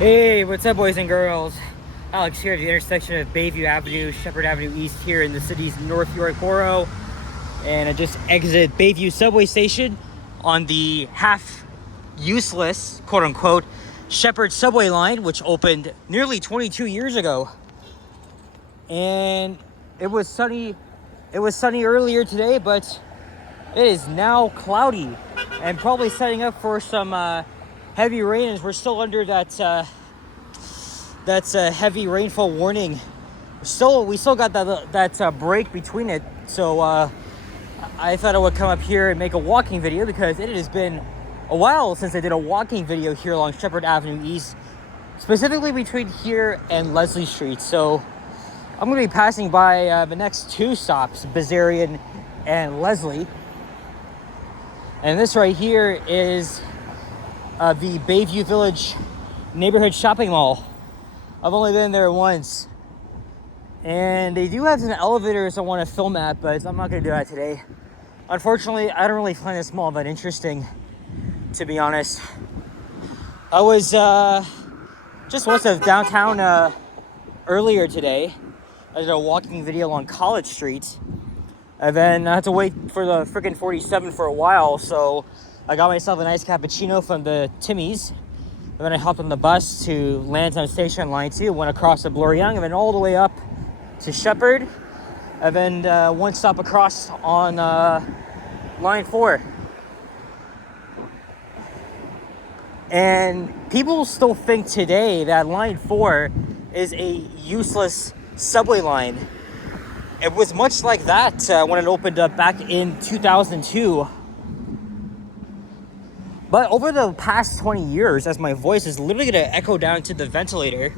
Hey, what's up, boys and girls? Alex here at the intersection of Bayview Avenue, Sheppard Avenue East here in the city's North York borough. And I just exited Bayview subway station on the half-useless, quote-unquote, Sheppard subway line, which opened nearly 22 years ago. And it was sunny earlier today, but it is now cloudy and probably setting up for some heavy rain, as we're still under that heavy rainfall warning. We still got that break between it, so I thought I would come up here and make a walking video because it has been a while since I did a walking video here along Sheppard Avenue East, specifically between here and Leslie Street. So I'm going to be passing by the next two stops, Bazarian and Leslie. And this right here is the Bayview Village neighborhood shopping mall. I've only been there once. And they do have some elevators I want to film at, but I'm not going to do that today. Unfortunately, I don't really find this mall that interesting, to be honest. I was just west of downtown earlier today. I did a walking video along College Street. And then I had to wait for the freaking 47 for a while, so I got myself a nice cappuccino from the Timmy's. And then I hopped on the bus to Lansdowne Station on Line 2, went across the Bloor Young, and then all the way up to Sheppard. And then one stop across on Line 4. And people still think today that Line 4 is a useless subway line. It was much like that when it opened up back in 2002. But over the past 20 years, as my voice is literally going to echo down to the ventilator,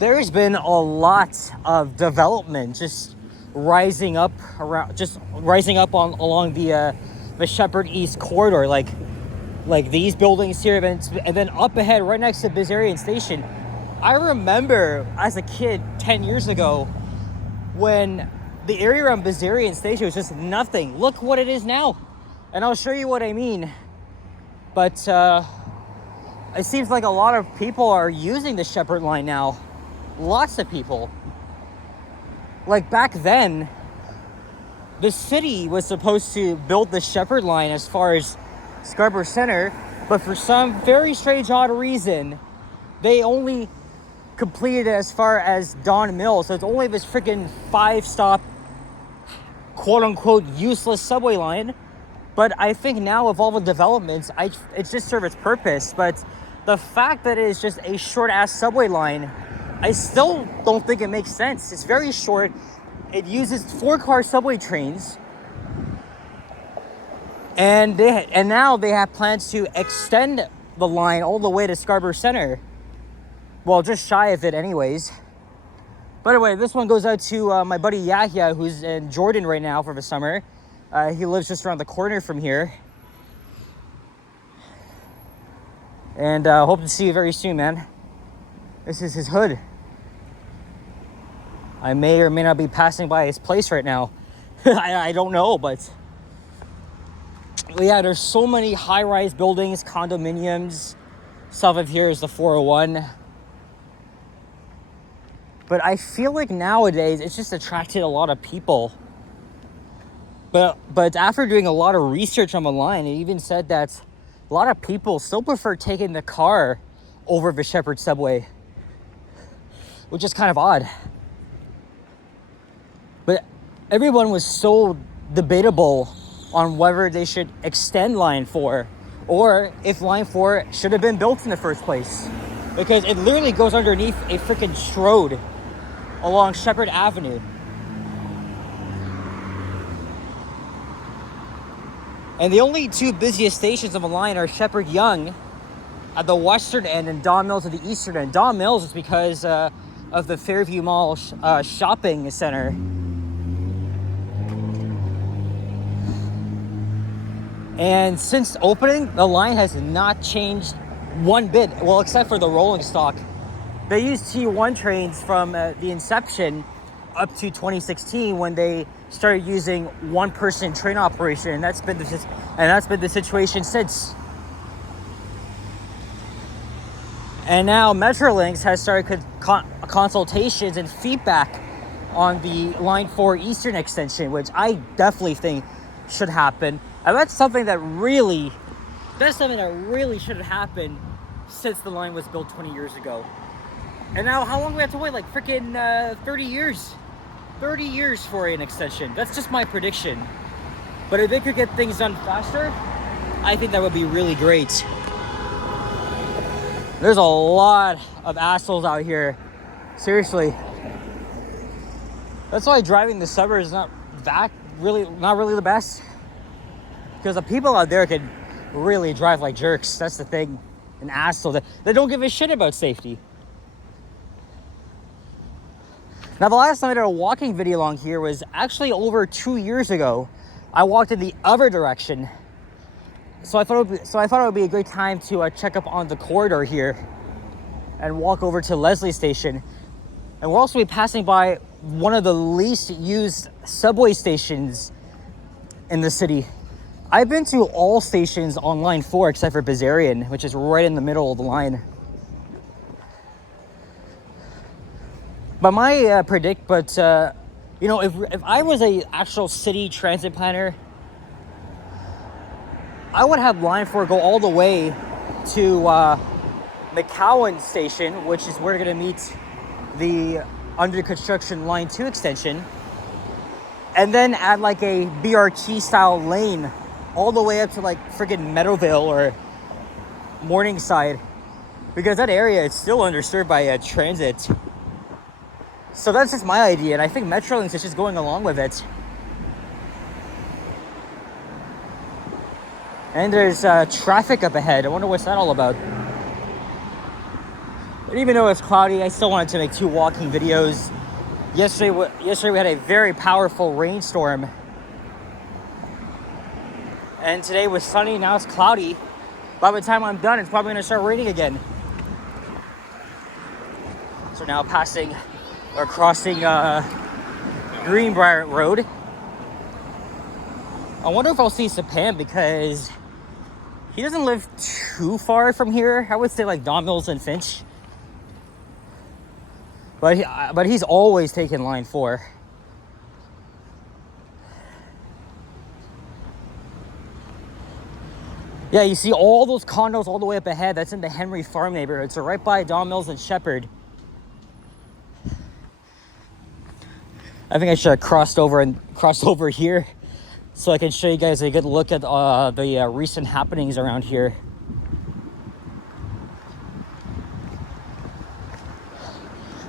there's been a lot of development just rising up along the Sheppard East corridor, like these buildings here, and then up ahead, right next to Bazarian Station. I remember as a kid 10 years ago when the area around Bazarian Station was just nothing. Look what it is now, and I'll show you what I mean. But it seems like a lot of people are using the Sheppard line now. Lots of people. Like back then, the city was supposed to build the Sheppard line as far as Scarborough Center, but for some very strange, odd reason, they only completed it as far as Don Mills. So it's only this freaking 5-stop, quote-unquote, useless subway line. But I think now with all the developments, it just served its purpose. But the fact that it is just a short-ass subway line, I still don't think it makes sense. It's very short. It uses 4-car subway trains. And now they have plans to extend the line all the way to Scarborough Center. Well, just shy of it anyways. By the way, this one goes out to my buddy Yahya, who's in Jordan right now for the summer. He lives just around the corner from here. And hope to see you very soon, man. This is his hood. I may or may not be passing by his place right now. I don't know, but yeah, there's so many high-rise buildings, condominiums. South of here is the 401. But I feel like nowadays it's just attracted a lot of people. But after doing a lot of research on the line, it even said that a lot of people still prefer taking the car over the Sheppard subway, which is kind of odd. But everyone was so debatable on whether they should extend Line 4 or if Line 4 should have been built in the first place, because it literally goes underneath a freaking road along Sheppard Avenue. And the only two busiest stations on the line are Sheppard Young at the western end and Don Mills at the eastern end. Don Mills is because of the Fairview Mall shopping center. And since opening, the line has not changed one bit. Well, except for the rolling stock. They used T1 trains from the inception up to 2016 when they started using one-person train operation, and that's been the situation since. And now Metrolinx has started consultations and feedback on the Line 4 Eastern extension, which I definitely think should happen. And that's something that really should have happened since the line was built 20 years ago. And now how long do we have to wait? Like freaking 30 years. 30 years for an extension. That's just my prediction. But if they could get things done faster, I think that would be really great. There's a lot of assholes out here. Seriously. That's why driving the suburbs is not really the best. Because the people out there can really drive like jerks. That's the thing. An asshole. They don't give a shit about safety. Now, the last time I did a walking video along here was actually over 2 years ago. I walked in the other direction. So I thought it would be a great time to check up on the corridor here and walk over to Leslie Station. And we'll also be passing by one of the least used subway stations in the city. I've been to all stations on Line 4 except for Bazarian, which is right in the middle of the line. But you know, if I was a actual city transit planner, I would have Line 4 go all the way to McCowan Station, which is where we're going to meet the under construction Line 2 extension, and then add like a BRT style lane all the way up to like friggin' Meadowville or Morningside, because that area is still underserved by transit. So that's just my idea, and I think Metrolinx is just going along with it. And there's traffic up ahead. I wonder what's that all about. But even though it's cloudy, I still wanted to make 2 walking videos. Yesterday we had a very powerful rainstorm. And today was sunny, now it's cloudy. By the time I'm done, it's probably gonna start raining again. So now crossing Greenbrier Road. I wonder if I'll see Sheppard, because he doesn't live too far from here. I would say like Don Mills and Finch. But he's always taken Line 4. Yeah, you see all those condos all the way up ahead. That's in the Henry Farm neighborhood. So right by Don Mills and Sheppard. I think I should have crossed over here so I can show you guys a good look at the recent happenings around here.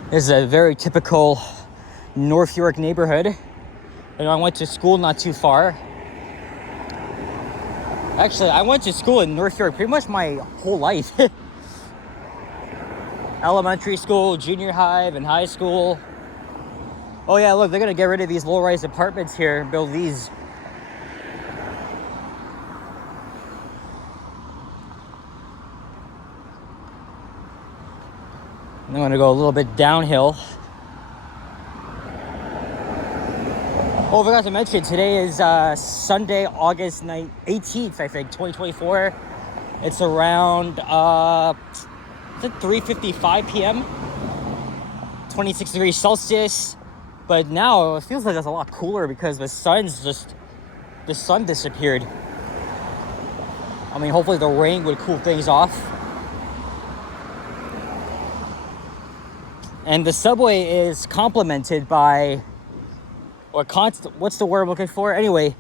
This is a very typical North York neighborhood. You know, I went to school not too far. Actually, I went to school in North York pretty much my whole life. Elementary school, junior high, and high school. Oh yeah, look, they're gonna get rid of these low-rise apartments here and build these. I'm gonna go a little bit downhill. Oh, I forgot to mention, today is Sunday, August 18th, I think, 2024. It's around, I think 3:55 p.m. 26 degrees Celsius. But now it feels like it's a lot cooler because the sun disappeared. I mean, hopefully the rain would cool things off. And the subway is complemented by, what's the word I'm looking for? Anyway,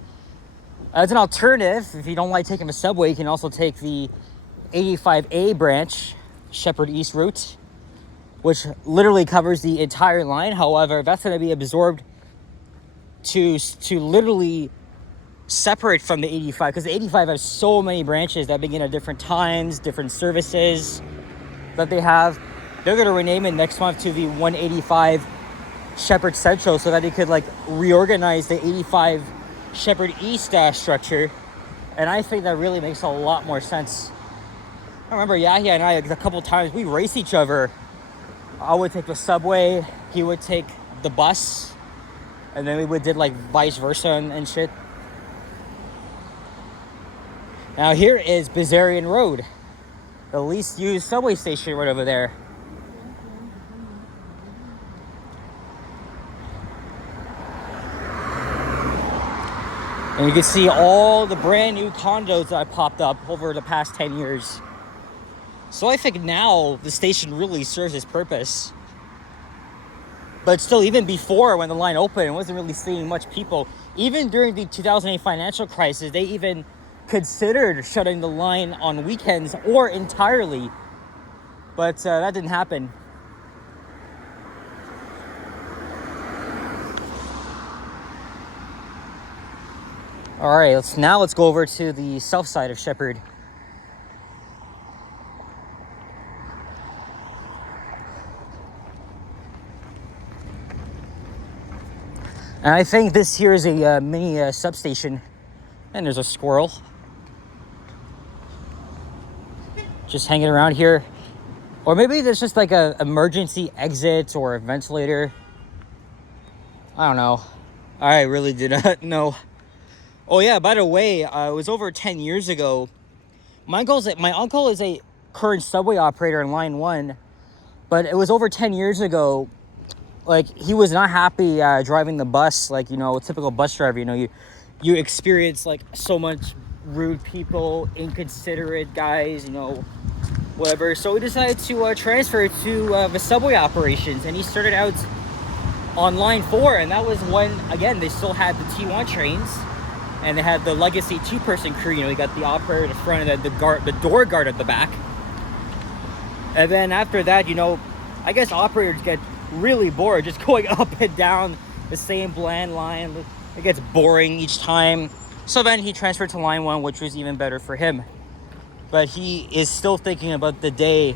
as an alternative, if you don't like taking the subway, you can also take the 85A branch, Sheppard East route, which literally covers the entire line. However, that's going to be absorbed to literally separate from the 85, because the 85 has so many branches that begin at different times, different services that they have. They're going to rename it next month to the 185 Sheppard Central, so that they could like reorganize the 85 Sheppard East structure. And I think that really makes a lot more sense. I remember Yahya and I, a couple times, we race each other. I would take the subway, he would take the bus, and then we did like vice versa and shit. Now here is Bazarian Road. the least used subway station right over there. And you can see all the brand new condos that popped up over the past 10 years. So I think now the station really serves its purpose. But still, even before when the line opened, it wasn't really seeing much people. Even during the 2008 financial crisis, they even considered shutting the line on weekends or entirely. But that didn't happen. All right, let's go over to the south side of Sheppard. And I think this here is a mini substation. And there's a squirrel just hanging around here. Or maybe there's just like a emergency exit or a ventilator. I don't know. I really do not know. Oh yeah, by the way, it was over 10 years ago. My uncle is a current subway operator in line 1, but it was over 10 years ago. Like, he was not happy driving the bus, like, you know, a typical bus driver. You know, you experience like so much rude people, inconsiderate guys, you know, whatever. So he decided to transfer to the subway operations, and he started out on line 4, and that was when, again, they still had the T1 trains. And they had the legacy 2-person crew. You know, you got the operator at the front and the door guard at the back. And then after that, you know, I guess operators get really bored just going up and down the same bland line. It gets boring each time. So then he transferred to line 1, which was even better for him. But he is still thinking about the day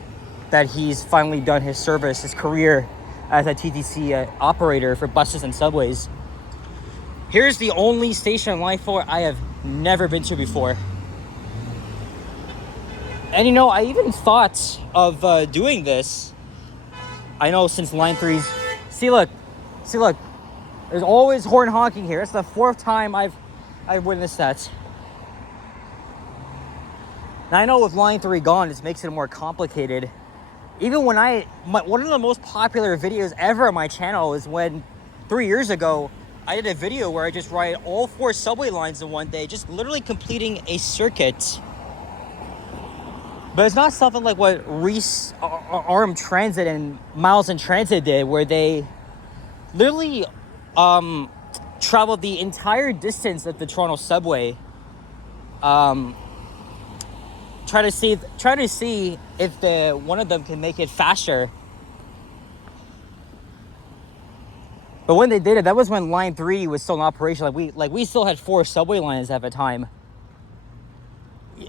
that he's finally done his service, his career as a TTC operator for buses and subways. Here's the only station on line 4 I have never been to before. And you know, I even thought of doing this. I know since line 3's... See, look. There's always horn honking here. It's the 4th time I've witnessed that. Now, I know with line 3 gone, it makes it more complicated. Even when one of the most popular videos ever on my channel is when 3 years ago, I did a video where I just ride all 4 subway lines in one day, just literally completing a circuit. But it's not something like what Arm Transit and Miles in Transit did, where they literally traveled the entire distance of the Toronto subway, try to see if one of them can make it faster. But when they did it, that was when line 3 was still in operation. We still had 4 subway lines at the time.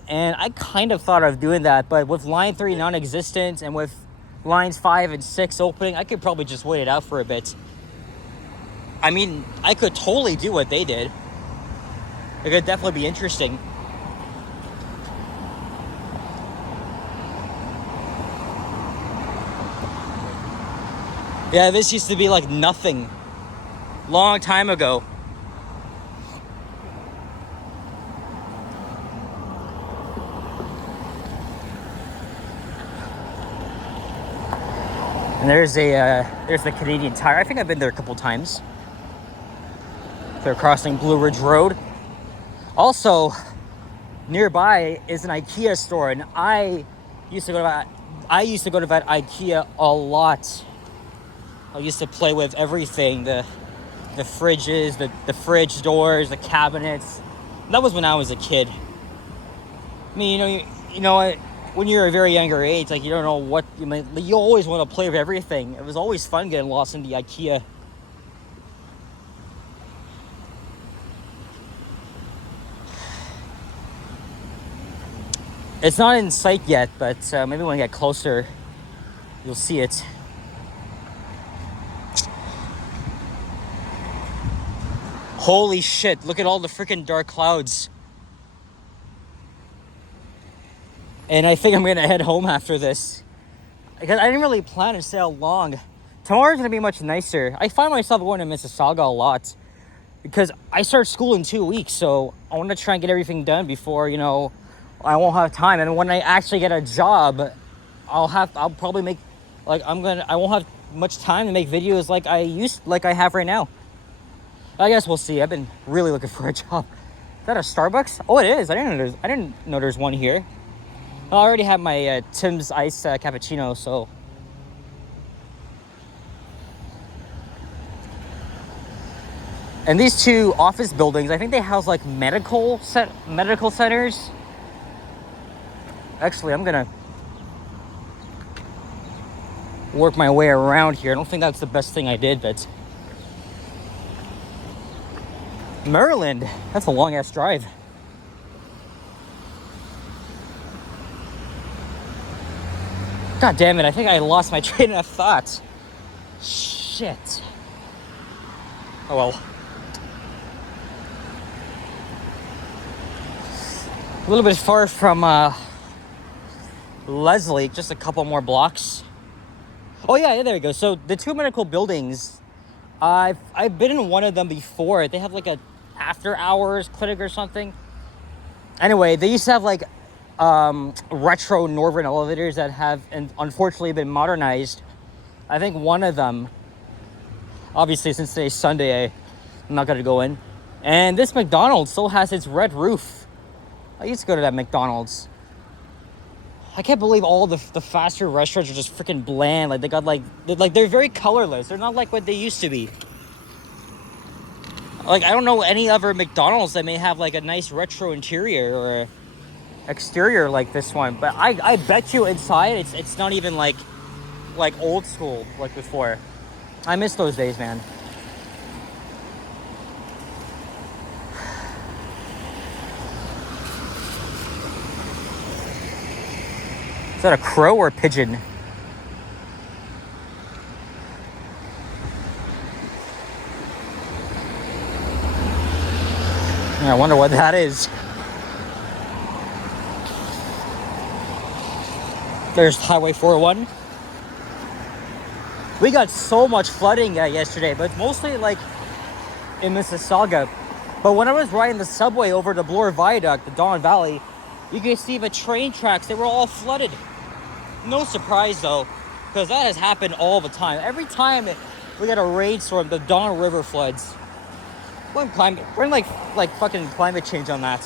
And I kind of thought of doing that, but with line 3 non-existent and with lines 5 and 6 opening, I could probably just wait it out for a bit. I mean, I could totally do what they did. It could definitely be interesting. Yeah, this used to be like nothing. Long time ago. And there's the Canadian Tire. I think I've been there a couple times. They're crossing Blue Ridge Road. Also, nearby is an IKEA store, and I used to go to that IKEA a lot. I used to play with everything, the fridges, the fridge doors, the cabinets. That was when I was a kid. I mean, you know, when you're a very younger age, like, you don't know what you always want to play with everything. It was always fun getting lost in the IKEA. It's not in sight yet, but maybe when I get closer, you'll see it. Holy shit, look at all the freaking dark clouds. And I think I'm going to head home after this, because I didn't really plan to stay out long. Tomorrow's going to be much nicer. I find myself going to Mississauga a lot because I start school in 2 weeks, so I want to try and get everything done before, you know, I won't have time. And when I actually get a job, I'll probably make, like, I won't have much time to make videos like I have right now. I guess we'll see. I've been really looking for a job. Is that a Starbucks? Oh, it is. I didn't know there's one here. I already have my Tim's Ice cappuccino, so. And these two office buildings, I think they house like medical centers. Actually, I'm gonna work my way around here. I don't think that's the best thing I did, but Maryland, that's a long ass drive. God damn it, I think I lost my train of thought. Shit. Oh well. A little bit far from Leslie, just a couple more blocks. Oh yeah, there we go. So the two medical buildings, I've been in one of them before. They have like a after hours clinic or something. Anyway, they used to have like retro Northern elevators that have unfortunately been modernized. I think one of them, obviously since today's Sunday, I'm not gonna go in. And this McDonald's still has its red roof. I used to go to that McDonald's. I can't believe all the fast food restaurants are just freaking bland. Like they got they're very colorless. They're not like what they used to be. Like I don't know any other McDonald's that may have like a nice retro interior or exterior like this one. But I bet you inside it's not even like old school like before. I miss those days, man. Is that a crow or a pigeon? Yeah, I wonder what that is. There's Highway 401. We got so much flooding yesterday, but mostly like in Mississauga. But when I was riding the subway over the Bloor Viaduct, the Don Valley, you can see the train tracks, they were all flooded. No surprise though, because that has happened all the time. Every time we get a rainstorm, the Don River floods. We're in like fucking climate change on that.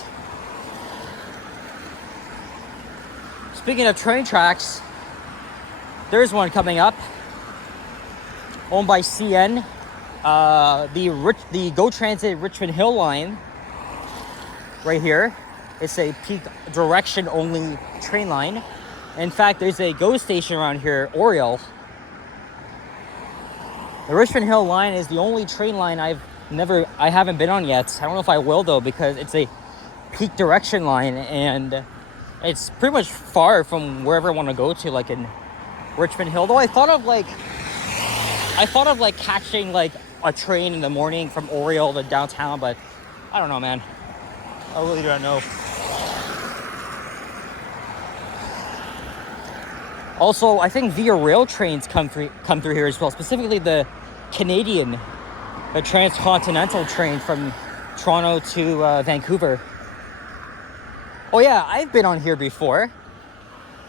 Speaking of train tracks, there's one coming up, owned by CN. The GO Transit Richmond Hill line, right here. It's a peak direction only train line. In fact, there's a GO station around here, Oriole. The Richmond Hill line is the only train line I haven't been on yet. I don't know if I will though, because it's a peak direction line and it's pretty much far from wherever I want to go to, like in Richmond Hill. Though I thought of like catching like a train in the morning from Oriole to downtown, but I don't know, man. I really don't know. Also, I think Via Rail trains come through here as well, specifically the transcontinental train from Toronto to Vancouver. Oh yeah, I've been on here before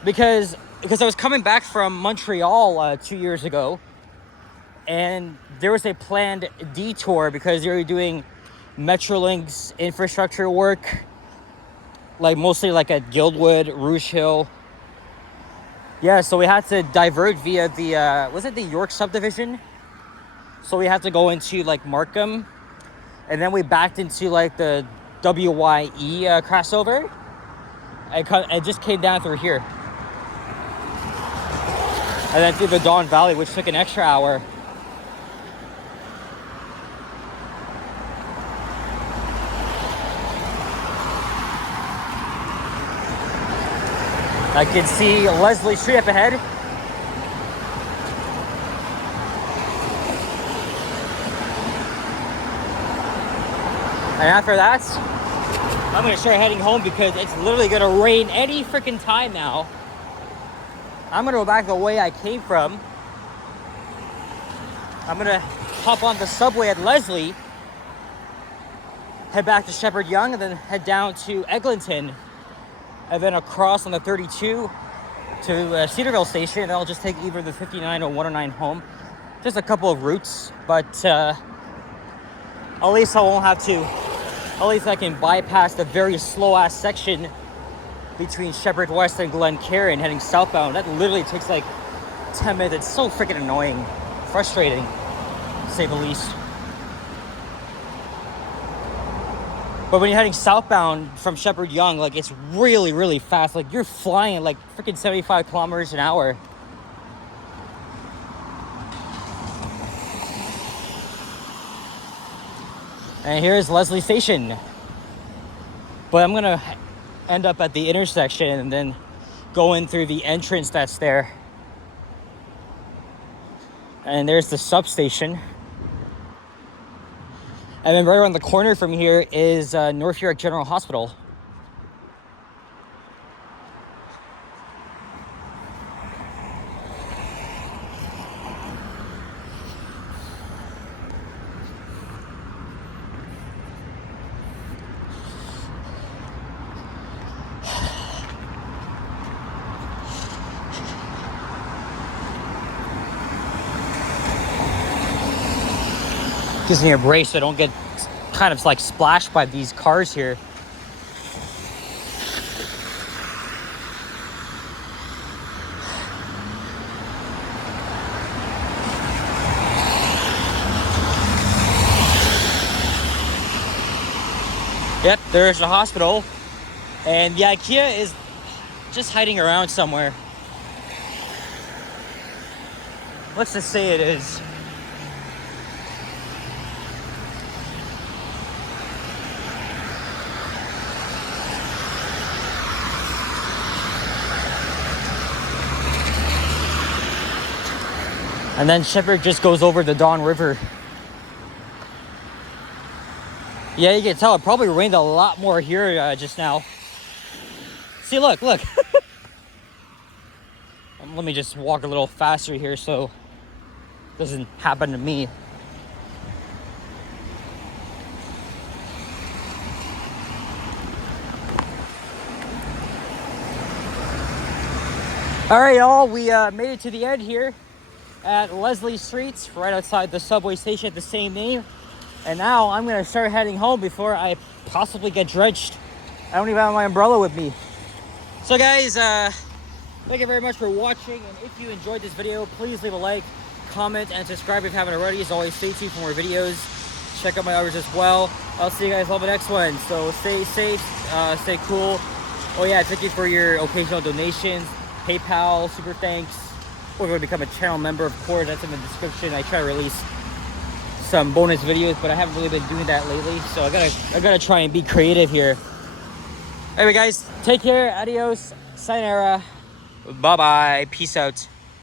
because I was coming back from Montreal 2 years ago, and there was a planned detour because they were doing Metrolinx infrastructure work, like mostly like at Guildwood, Rouge Hill. Yeah, so we had to divert via the, was it the York subdivision? So we had to go into like Markham, and then we backed into like the WYE crossover. It just came down through here. And then through the Don Valley, which took an extra hour. I can see Leslie Street up ahead. And after that, I'm gonna start heading home because it's literally gonna rain any freaking time now. I'm gonna go back the way I came from. I'm gonna hop on the subway at Leslie, head back to Sheppard Yonge, and then head down to Eglinton. and then across on the 32 to Cedarville Station, and I'll just take either the 59 or 109 home. Just a couple of routes, but at least I won't have to, at least I can bypass the very slow-ass section between Sheppard West and Glencairn heading southbound. That literally takes like 10 minutes. It's so freaking annoying, frustrating, to say the least. But when you're heading southbound from Sheppard Yonge, like, it's really, really fast. Like, you're flying at like freaking 75 kilometers an hour. And here's Leslie Station. But I'm gonna end up at the intersection and then go in through the entrance that's there. And there's the substation. And then right around the corner from here is North York General Hospital. Gives me a brace so I don't get kind of like splashed by these cars here. Yep, there's the hospital. And the IKEA is just hiding around somewhere. Let's just say it is. And then Sheppard just goes over the Don River. Yeah, you can tell it probably rained a lot more here just now. See, look. Let me just walk a little faster here so it doesn't happen to me. All right, y'all, we made it to the end here at Leslie Street, right outside the subway station at the same name. And now I'm gonna start heading home before I possibly get drenched. I don't even have my umbrella with me. So guys, thank you very much for watching. And if you enjoyed this video, please leave a like, comment, and subscribe if you haven't already. As always, stay tuned for more videos. Check out my others as well. I'll see you guys on the next one. So stay safe, stay cool. Oh yeah, thank you for your occasional donations. PayPal, super thanks. Or if you want to become a channel member, of course, that's in the description. I try to release some bonus videos, but I haven't really been doing that lately. So I gotta try and be creative here. Anyway, guys, take care. Adios. Sayonara. Bye-bye. Peace out.